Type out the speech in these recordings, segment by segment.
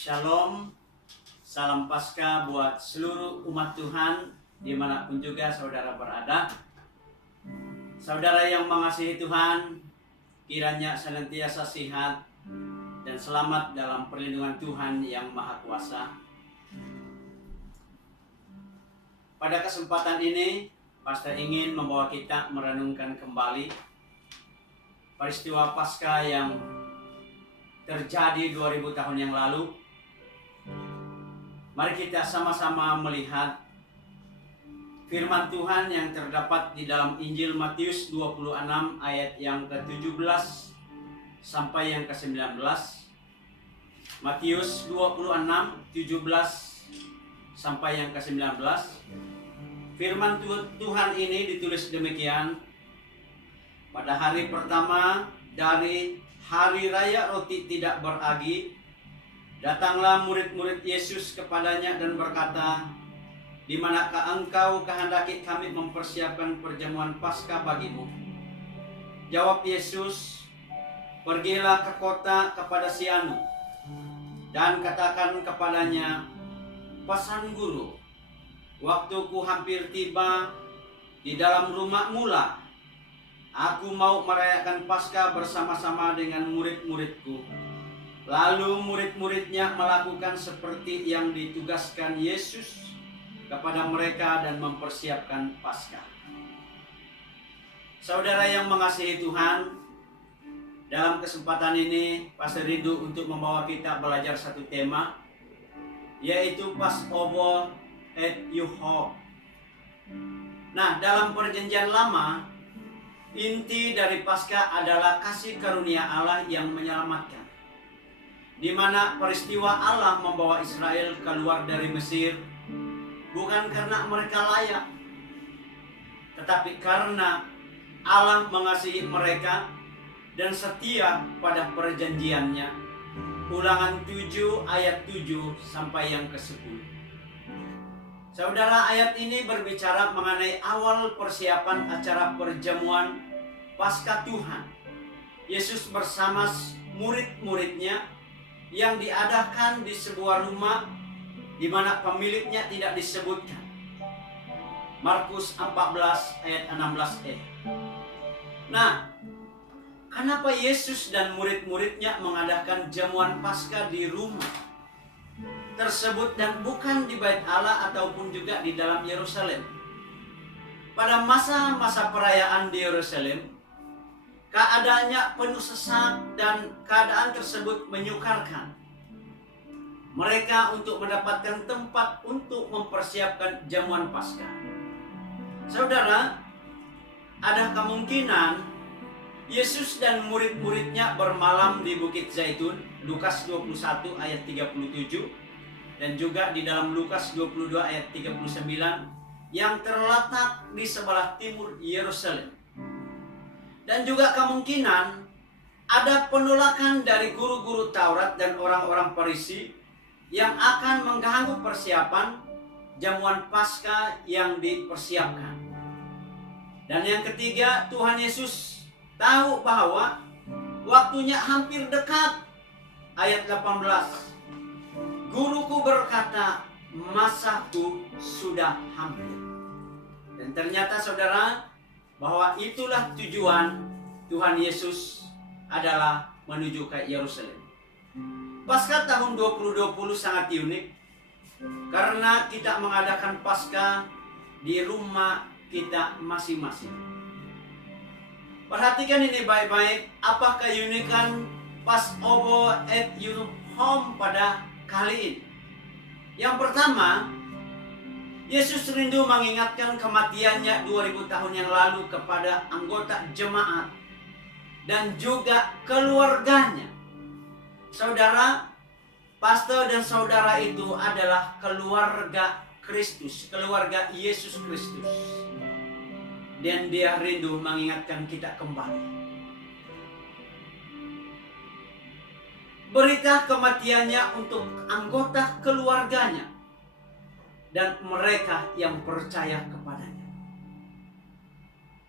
Shalom, salam Paskah buat seluruh umat Tuhan dimanapun juga saudara berada. Saudara yang mengasihi Tuhan, kiranya senantiasa sehat dan selamat dalam perlindungan Tuhan yang Maha Kuasa. Pada kesempatan ini, Pastor ingin membawa kita merenungkan kembali peristiwa Paskah yang terjadi 2000 tahun yang lalu. Mari kita sama-sama melihat firman Tuhan yang terdapat di dalam Injil Matius 26 ayat yang ke-17 sampai yang ke-19. Matius 26, 17 sampai yang ke-19. Firman Tuhan ini ditulis demikian. Pada hari pertama dari hari raya roti tidak beragi, datanglah murid-murid Yesus kepadanya dan berkata, "Di manakah engkau kehendaki kami mempersiapkan perjamuan Paskah bagimu?" Jawab Yesus, "Pergilah ke kota kepada si anu, dan katakan kepadanya, Pesan Guru, waktuku hampir tiba, di dalam rumahmu lah. Aku mau merayakan Paskah bersama-sama dengan murid-muridku." Lalu murid-muridnya melakukan seperti yang ditugaskan Yesus kepada mereka dan mempersiapkan Paskah. Saudara yang mengasihi Tuhan, dalam kesempatan ini Pastor rindu untuk membawa kita belajar satu tema, yaitu Passover at Yuhop. Nah, dalam perjanjian lama, inti dari Paskah adalah kasih karunia Allah yang menyelamatkan, di mana peristiwa Allah membawa Israel keluar dari Mesir bukan karena mereka layak, tetapi karena Allah mengasihi mereka dan setia pada perjanjiannya. Ulangan 7 ayat 7 sampai yang ke-10. Saudara, ayat ini berbicara mengenai awal persiapan acara perjamuan Paskah Tuhan. Yesus bersama murid-muridnya yang diadakan di sebuah rumah di mana pemiliknya tidak disebutkan. Markus 14 ayat 16e. Nah, kenapa Yesus dan murid-muridnya mengadakan jamuan Paskah di rumah tersebut dan bukan di Bait Allah ataupun juga di dalam Yerusalem? Pada masa-masa perayaan di Yerusalem, keadaannya penuh sesak dan keadaan tersebut menyukarkan mereka untuk mendapatkan tempat untuk mempersiapkan jamuan Paskah. Saudara, ada kemungkinan Yesus dan murid-muridnya bermalam di Bukit Zaitun, Lukas 21 ayat 37, dan juga di dalam Lukas 22 ayat 39, yang terletak di sebelah timur Yerusalem. Dan juga kemungkinan ada penolakan dari guru-guru Taurat dan orang-orang Farisi yang akan mengganggu persiapan jamuan Paskah yang dipersiapkan. Dan yang ketiga, Tuhan Yesus tahu bahwa waktunya hampir dekat. Ayat 18, "Guruku berkata, masaku sudah hampir." Dan ternyata saudara, bahwa itulah tujuan Tuhan Yesus adalah menuju ke Yerusalem. Paskah tahun 2020 sangat unik karena kita mengadakan Paskah di rumah kita masing-masing. Perhatikan ini baik-baik, apa keunikan Passover at your home pada kali ini. Yang pertama, Yesus rindu mengingatkan kematiannya 2000 tahun yang lalu kepada anggota jemaat dan juga keluarganya. Saudara, pastor dan saudara itu adalah keluarga Kristus, keluarga Yesus Kristus. Dan dia rindu mengingatkan kita kembali. Berita kematiannya untuk anggota keluarganya dan mereka yang percaya kepadanya.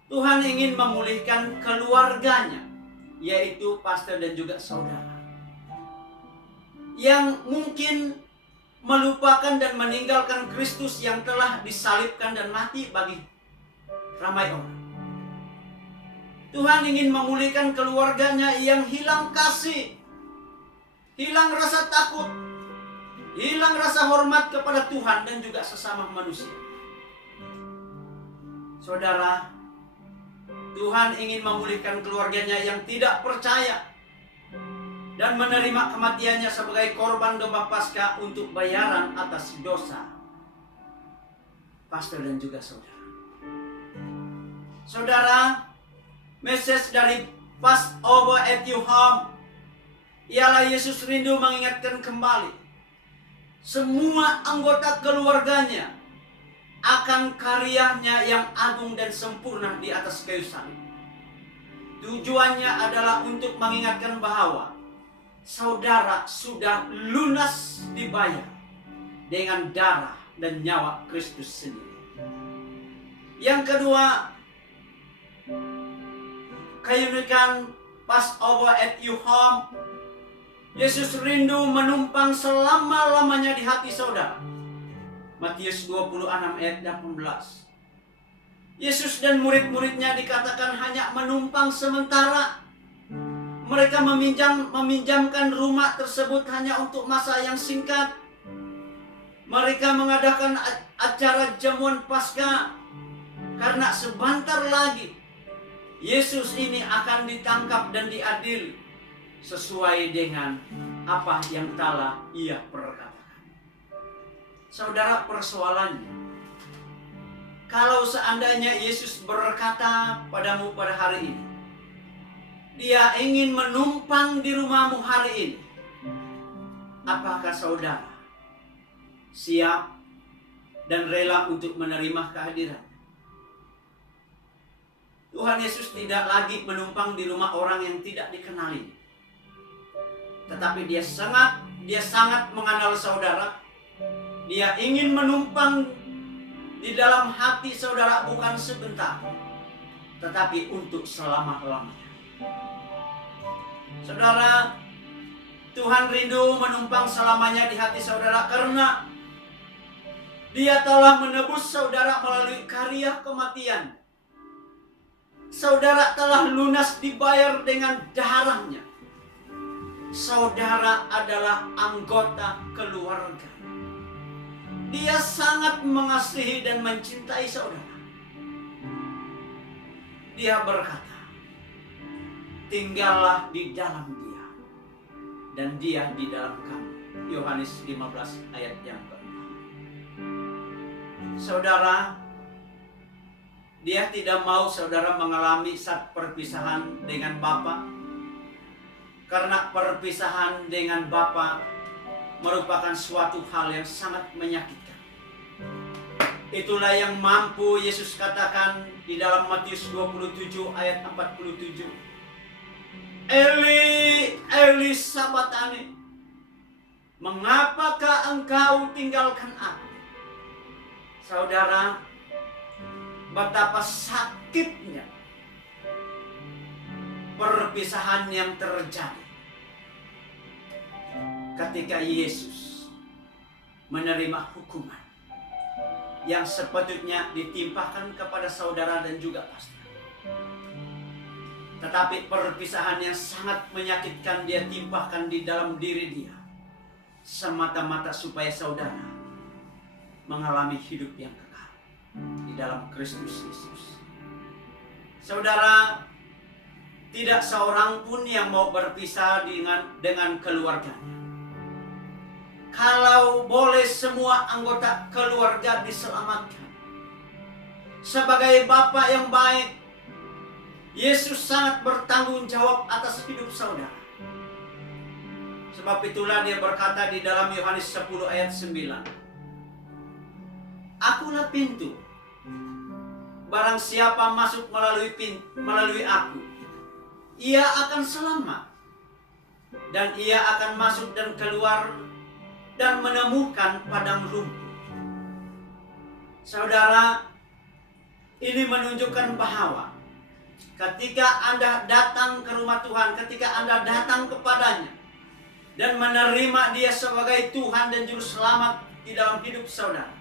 Tuhan ingin memulihkan keluarganya, yaitu pastor dan juga saudara. yang mungkin melupakan dan meninggalkan Kristus yang telah disalibkan dan mati bagi ramai orang. Tuhan ingin memulihkan keluarganya yang hilang kasih, hilang rasa takut, hilang rasa hormat kepada Tuhan dan juga sesama manusia. Saudara, Tuhan ingin memulihkan keluarganya yang tidak percaya dan menerima kematiannya sebagai korban domba Paskah untuk bayaran atas dosa pastor dan juga saudara. Saudara, message dari Passover at your home ialah Yesus rindu mengingatkan kembali semua anggota keluarganya akan karyanya yang agung dan sempurna di atas kayu salib. Tujuannya adalah untuk mengingatkan bahwa saudara sudah lunas dibayar dengan darah dan nyawa Kristus sendiri. Yang kedua, keunikan Passover at your home, Yesus rindu menumpang selama-lamanya di hati saudara. Matius 26 ayat 18. Yesus dan murid-muridnya dikatakan hanya menumpang sementara. Mereka meminjamkan rumah tersebut hanya untuk masa yang singkat. Mereka mengadakan acara jamuan Paskah karena sebentar lagi Yesus ini akan ditangkap dan diadili sesuai dengan apa yang telah Ia perkatakan. Saudara, persoalannya, kalau seandainya Yesus berkata padamu pada hari ini, Dia ingin menumpang di rumahmu hari ini, apakah saudara siap dan rela untuk menerima kehadiran? Tuhan Yesus tidak lagi menumpang di rumah orang yang tidak dikenali, tetapi Dia sangat mengenal saudara. Dia ingin menumpang di dalam hati saudara bukan sebentar, tetapi untuk selama-lamanya. Saudara, Tuhan rindu menumpang selamanya di hati saudara karena Dia telah menebus saudara melalui karya kematian. Saudara telah lunas dibayar dengan darahnya. Saudara adalah anggota keluarga. Dia sangat mengasihi dan mencintai saudara. Dia berkata, tinggallah di dalam Dia dan Dia di dalam kamu. Yohanes 15 ayat yang ke-6. Saudara, Dia tidak mau saudara mengalami saat perpisahan dengan Bapa, karena perpisahan dengan Bapa merupakan suatu hal yang sangat menyakitkan. Itulah yang mampu Yesus katakan di dalam Matius 27 ayat 47. Eli, Eli sabatani, mengapakah engkau tinggalkan aku? Saudara, betapa sakitnya perpisahan yang terjadi ketika Yesus menerima hukuman yang sepatutnya ditimpakan kepada saudara dan juga pastor. Tetapi perpisahan yang sangat menyakitkan Dia timpahkan di dalam diri Dia, semata-mata supaya saudara mengalami hidup yang kekal di dalam Kristus Yesus. Saudara, tidak seorang pun yang mau berpisah dengan keluarganya. Kalau boleh semua anggota keluarga diselamatkan. Sebagai Bapa yang baik, Yesus sangat bertanggung jawab atas hidup saudara. Sebab itulah Dia berkata di dalam Yohanes 10 ayat 9. Akulah pintu. Barang siapa masuk melalui aku, ia akan selamat. Dan ia akan masuk dan keluar dan menemukan padang rumput. Saudara, ini menunjukkan bahwa ketika Anda datang ke rumah Tuhan, ketika Anda datang kepadanya dan menerima Dia sebagai Tuhan dan Juru Selamat di dalam hidup saudara,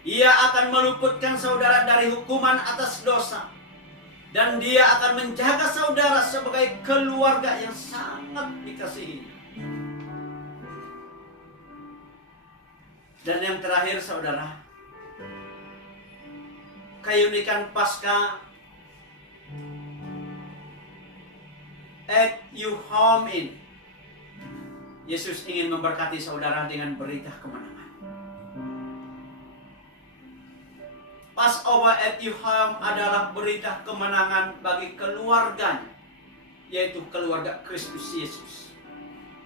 Ia akan meluputkan saudara dari hukuman atas dosa. Dan Dia akan menjaga saudara sebagai keluarga yang sangat dikasihi. Dan yang terakhir saudara, keunikan Paskah at you home in. Yesus ingin memberkati saudara dengan berita kemenangan. Passover at you home adalah berita kemenangan bagi keluarganya, yaitu keluarga Kristus Yesus,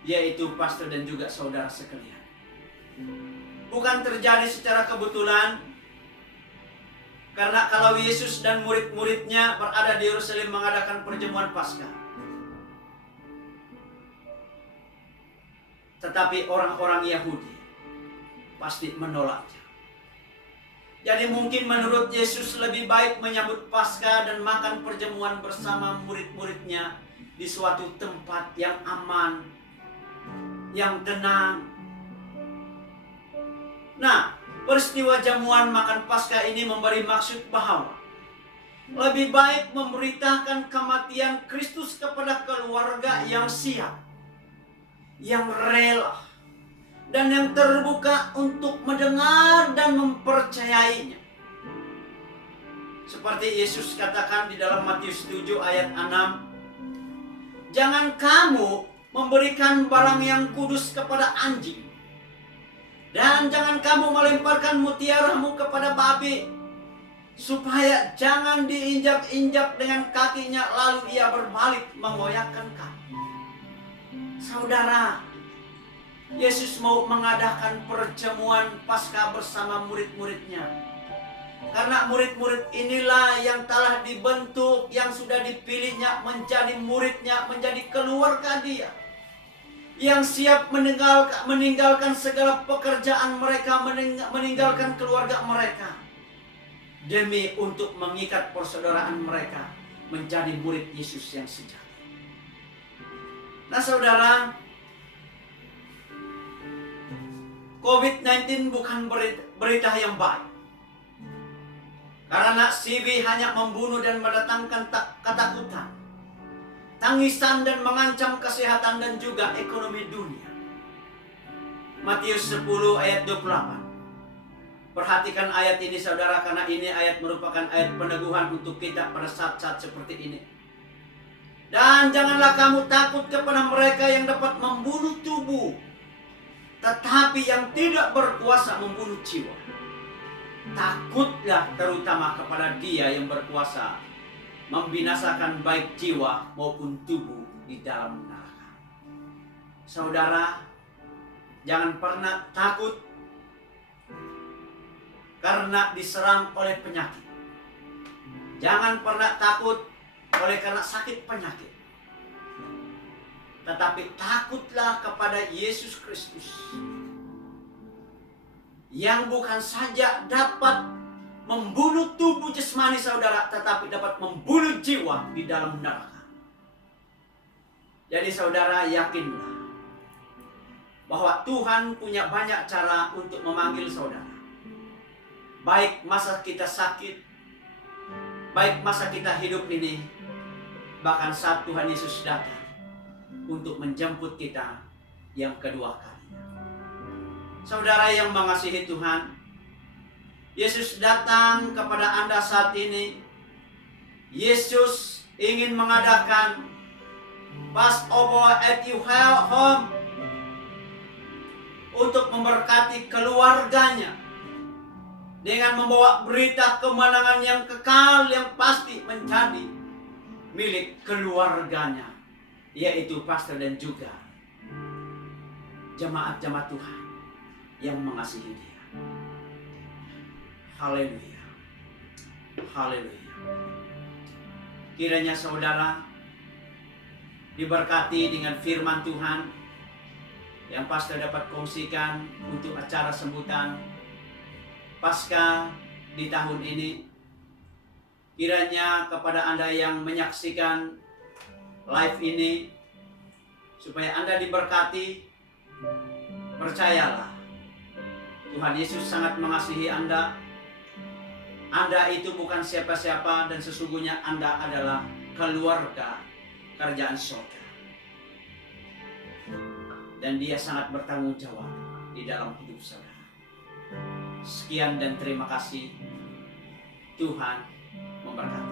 yaitu pastor dan juga saudara sekalian. Bukan terjadi secara kebetulan, karena kalau Yesus dan murid-muridnya berada di Yerusalem mengadakan perjamuan Paskah, tetapi orang-orang Yahudi pasti menolaknya. Jadi mungkin menurut Yesus lebih baik menyambut Paskah dan makan perjamuan bersama murid-muridnya di suatu tempat yang aman, yang tenang. Nah, peristiwa jamuan makan Paskah ini memberi maksud bahwa lebih baik memberitakan kematian Kristus kepada keluarga yang siap, yang rela, dan yang terbuka untuk mendengar dan mempercayainya. Seperti Yesus katakan di dalam Matius 7 ayat 6, "Jangan kamu memberikan barang yang kudus kepada anjing, dan jangan kamu melemparkan mutiaramu kepada babi, supaya jangan diinjak-injak dengan kakinya lalu ia berbalik mengoyakkan kaki." Saudara, Yesus mau mengadakan perjamuan Paskah bersama murid-muridnya. Karena murid-murid inilah yang telah dibentuk, yang sudah dipilihnya menjadi muridnya, menjadi keluarga Dia. Yang siap meninggalkan segala pekerjaan mereka, meninggalkan keluarga mereka, demi untuk mengikat persaudaraan mereka menjadi murid Yesus yang sejati. Nah saudara, COVID-19 bukan berita yang baik. Karena CB hanya membunuh dan mendatangkan ketakutan, tangisan dan mengancam kesehatan dan juga ekonomi dunia. Matius 10 ayat 28. Perhatikan ayat ini saudara, karena ini ayat merupakan ayat peneguhan untuk kita pada saat-saat seperti ini. "Dan janganlah kamu takut kepada mereka yang dapat membunuh tubuh, tetapi yang tidak berkuasa membunuh jiwa. Takutlah terutama kepada Dia yang berkuasa membinasakan baik jiwa maupun tubuh di dalam neraka." Saudara, jangan pernah takut karena diserang oleh penyakit. Jangan pernah takut oleh karena sakit penyakit. Tetapi takutlah kepada Yesus Kristus, yang bukan saja dapat membunuh tubuh jasmani saudara, tetapi dapat membunuh jiwa di dalam neraka. Jadi saudara, yakinlah bahwa Tuhan punya banyak cara untuk memanggil saudara. Baik masa kita sakit, baik masa kita hidup ini, bahkan saat Tuhan Yesus datang untuk menjemput kita yang kedua kalinya. Saudara yang mengasihi Tuhan, Yesus datang kepada Anda saat ini. Yesus ingin mengadakan Passover at your home untuk memberkati keluarganya dengan membawa berita kemenangan yang kekal, yang pasti menjadi milik keluarganya, yaitu pastor dan juga jemaat-jemaat Tuhan yang mengasihi Dia. Haleluya. Haleluya. Kiranya saudara diberkati dengan firman Tuhan yang pastor dapat kongsikan untuk acara sambutan Paskah di tahun ini. Kiranya kepada Anda yang menyaksikan live ini, supaya Anda diberkati. Percayalah, Tuhan Yesus sangat mengasihi Anda. Anda itu bukan siapa-siapa dan sesungguhnya Anda adalah keluarga kerajaan surga. Dan Dia sangat bertanggung jawab di dalam hidup saudara. Sekian dan terima kasih. Tuhan memberkati.